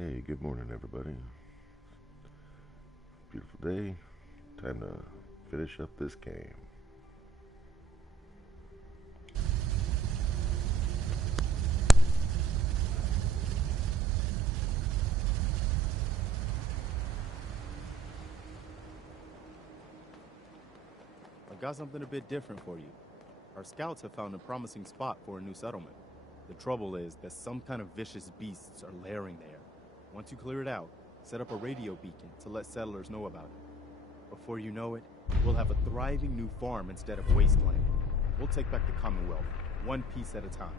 Hey, good morning, everybody. Beautiful day. Time to finish up this game. I've got something a bit different for you. Our scouts have found a promising spot for a new settlement. The trouble is that some kind of vicious beasts are lairing there. Once you clear it out, set up a radio beacon to let settlers know about it. Before you know it, we'll have a thriving new farm instead of wasteland. We'll take back the Commonwealth, one piece at a time.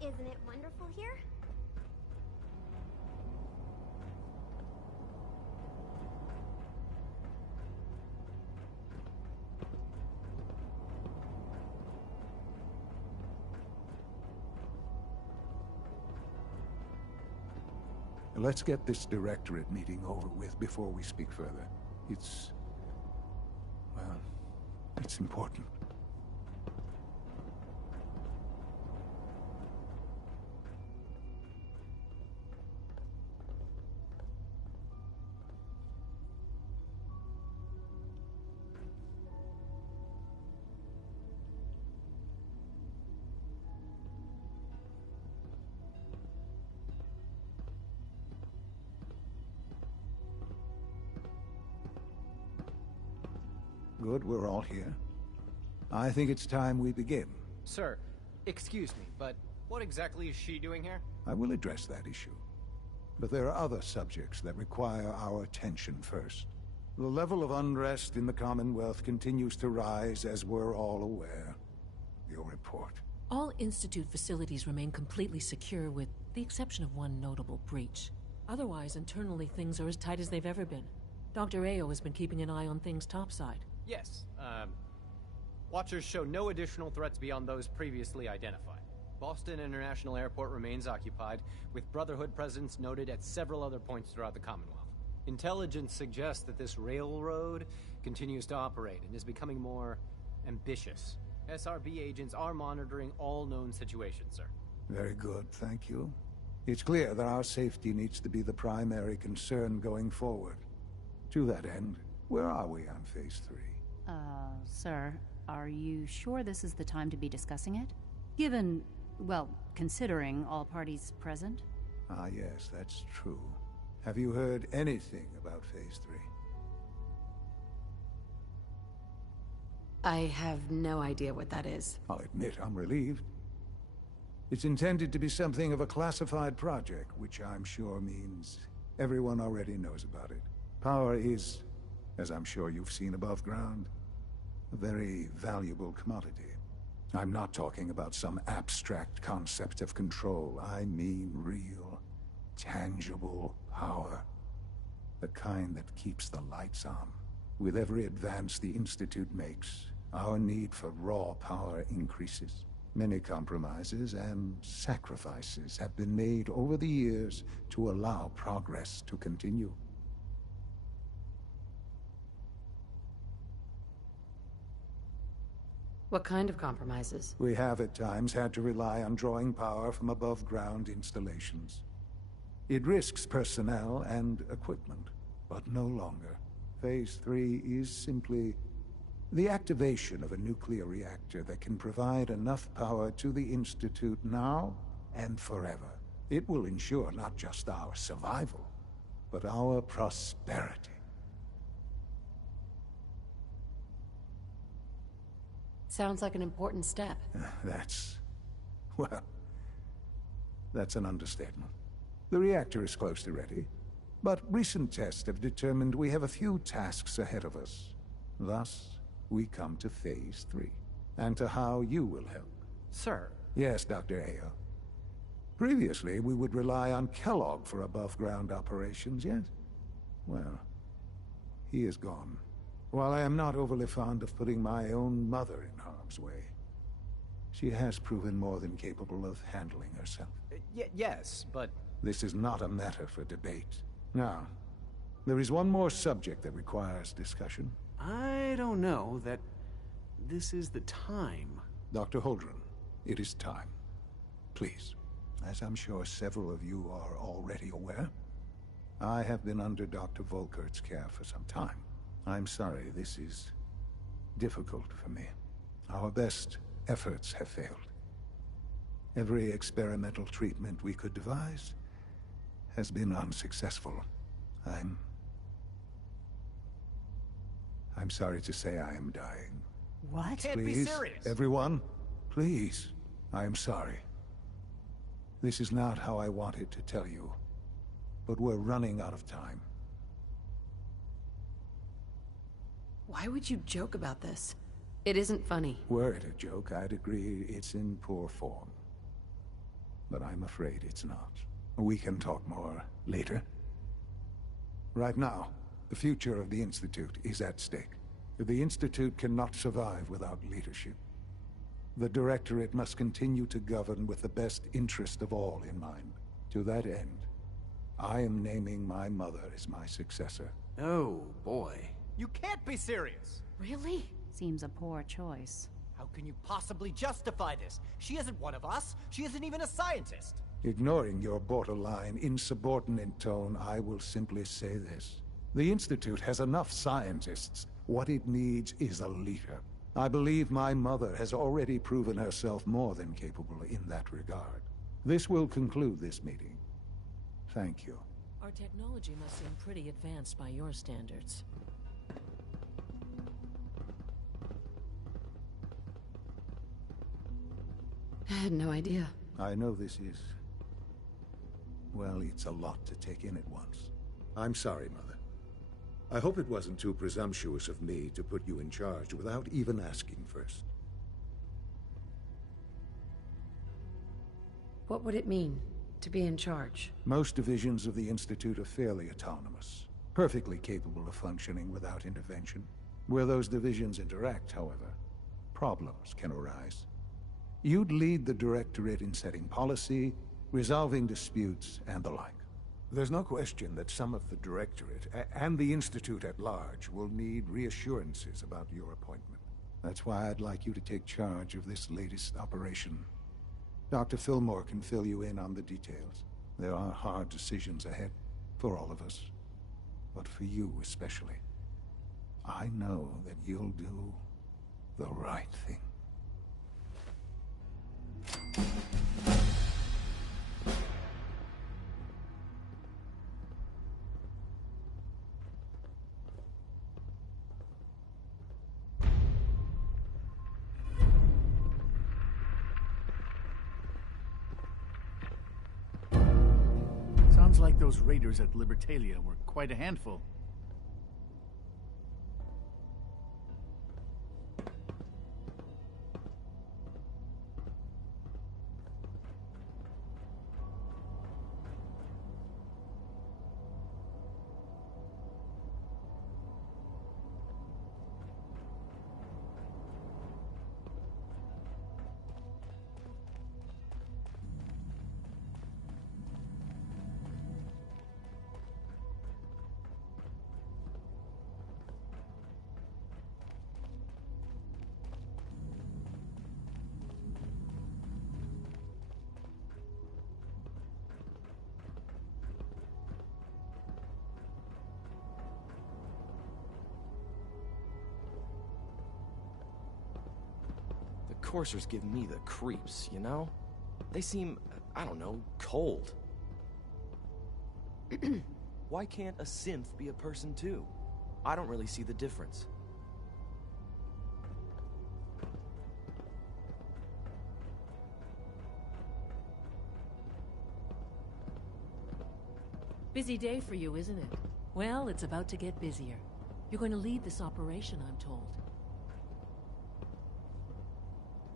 Isn't it wonderful here? Let's get this Directorate meeting over with before we speak further. It's... well, it's important. Good, we're all here. I think it's time we begin. Sir, excuse me, but what exactly is she doing here? I will address that issue. But there are other subjects that require our attention first. The level of unrest in the Commonwealth continues to rise, as we're all aware. Your report. All Institute facilities remain completely secure with the exception of one notable breach. Otherwise, internally things are as tight as they've ever been. Dr. Ayo has been keeping an eye on things topside. Yes, Watchers show no additional threats beyond those previously identified. Boston International Airport remains occupied, with Brotherhood presence noted at several other points throughout the Commonwealth. Intelligence suggests that this railroad continues to operate and is becoming more ambitious. SRB agents are monitoring all known situations, sir. Very good, thank you. It's clear that our safety needs to be the primary concern going forward. To that end, where are we on Phase 3? Sir, are you sure this is the time to be discussing it? Given, well, considering all parties present? Ah, yes, that's true. Have you heard anything about Phase 3? I have no idea what that is. I'll admit I'm relieved. It's intended to be something of a classified project, which I'm sure means everyone already knows about it. Power is, as I'm sure you've seen above ground, a very valuable commodity. I'm not talking about some abstract concept of control. I mean real, tangible power. The kind that keeps the lights on. With every advance the Institute makes, our need for raw power increases. Many compromises and sacrifices have been made over the years to allow progress to continue. What kind of compromises? We have at times had to rely on drawing power from above-ground installations. It risks personnel and equipment, but no longer. Phase 3 is simply the activation of a nuclear reactor that can provide enough power to the Institute now and forever. It will ensure not just our survival, but our prosperity. Sounds like an important step. Well, that's an understatement. The reactor is close to ready, but recent tests have determined we have a few tasks ahead of us. Thus, we come to Phase 3, and to how you will help. Sir. Yes, Dr. Ayo. Previously, we would rely on Kellogg for above-ground operations, yes? Well, he is gone. While I am not overly fond of putting my own mother in harm's way, she has proven more than capable of handling herself. Yes, but... This is not a matter for debate. Now, there is one more subject that requires discussion. I don't know that this is the time. Dr. Holdren, it is time. Please. As I'm sure several of you are already aware, I have been under Dr. Volkert's care for some time. I'm sorry, this is difficult for me. Our best efforts have failed. Every experimental treatment we could devise has been unsuccessful. I'm sorry to say I am dying. What? Can't be Please, serious. everyone, please, I am sorry. This is not how I wanted to tell you, but we're running out of time. Why would you joke about this? It isn't funny. Were it a joke, I'd agree it's in poor form. But I'm afraid it's not. We can talk more later. Right now, the future of the Institute is at stake. The Institute cannot survive without leadership. The Directorate must continue to govern with the best interest of all in mind. To that end, I am naming my mother as my successor. Oh, boy. You can't be serious! Really? Seems a poor choice. How can you possibly justify this? She isn't one of us. She isn't even a scientist. Ignoring your borderline, insubordinate tone, I will simply say this. The Institute has enough scientists. What it needs is a leader. I believe my mother has already proven herself more than capable in that regard. This will conclude this meeting. Thank you. Our technology must seem pretty advanced by your standards. I had no idea. I know this is... well, it's a lot to take in at once. I'm sorry, Mother. I hope it wasn't too presumptuous of me to put you in charge without even asking first. What would it mean to be in charge? Most divisions of the Institute are fairly autonomous, perfectly capable of functioning without intervention. Where those divisions interact, however, problems can arise. You'd lead the Directorate in setting policy, resolving disputes, and the like. There's no question that some of the Directorate, and the Institute at large, will need reassurances about your appointment. That's why I'd like you to take charge of this latest operation. Dr. Fillmore can fill you in on the details. There are hard decisions ahead, for all of us. But for you especially. I know that you'll do the right thing. Sounds like those raiders at Libertalia were quite a handful. Coursers give me the creeps, you know? They seem, I don't know, cold. Why can't a synth be a person too? I don't really see the difference. Busy day for you, isn't it? Well, it's about to get busier. You're going to lead this operation, I'm told.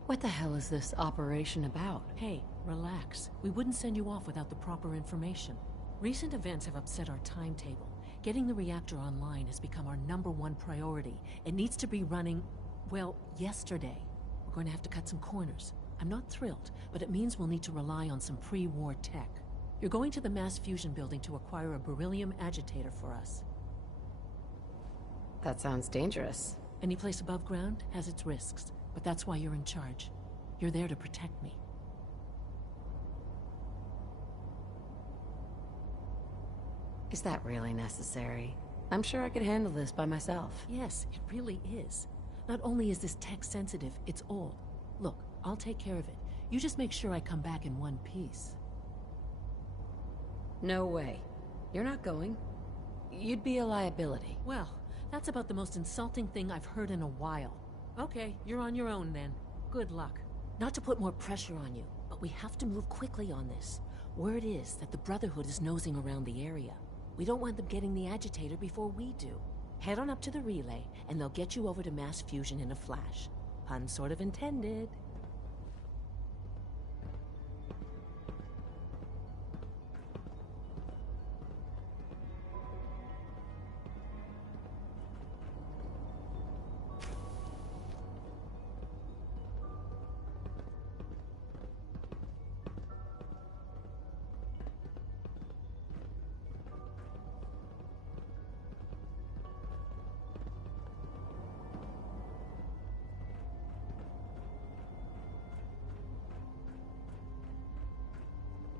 What the hell is this operation about? Hey, relax. We wouldn't send you off without the proper information. Recent events have upset our timetable. Getting the reactor online has become our #1 priority. It needs to be running, well, yesterday. We're going to have to cut some corners. I'm not thrilled, but it means we'll need to rely on some pre-war tech. You're going to the Mass Fusion building to acquire a beryllium agitator for us. That sounds dangerous. Any place above ground has its risks. But that's why you're in charge. You're there to protect me. Is that really necessary? I'm sure I could handle this by myself. Yes, it really is. Not only is this tech sensitive, it's old. Look, I'll take care of it. You just make sure I come back in one piece. No way. You're not going. You'd be a liability. Well, that's about the most insulting thing I've heard in a while. Okay, you're on your own then. Good luck. Not to put more pressure on you, but we have to move quickly on this. Word is that the Brotherhood is nosing around the area. We don't want them getting the agitator before we do. Head on up to the relay, and they'll get you over to Mass Fusion in a flash. Pun sort of intended.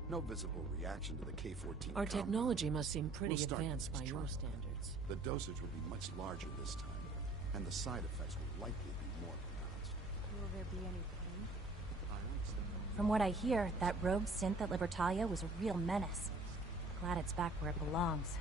No visible reaction to the K-14 Our compound. technology must seem pretty We'll start advanced by this your trial. standards. The dosage will be much larger this time, and the side effects will likely be more pronounced. Will there be any pain? From what I hear, that rogue synth at Libertalia was a real menace. Glad it's back where it belongs.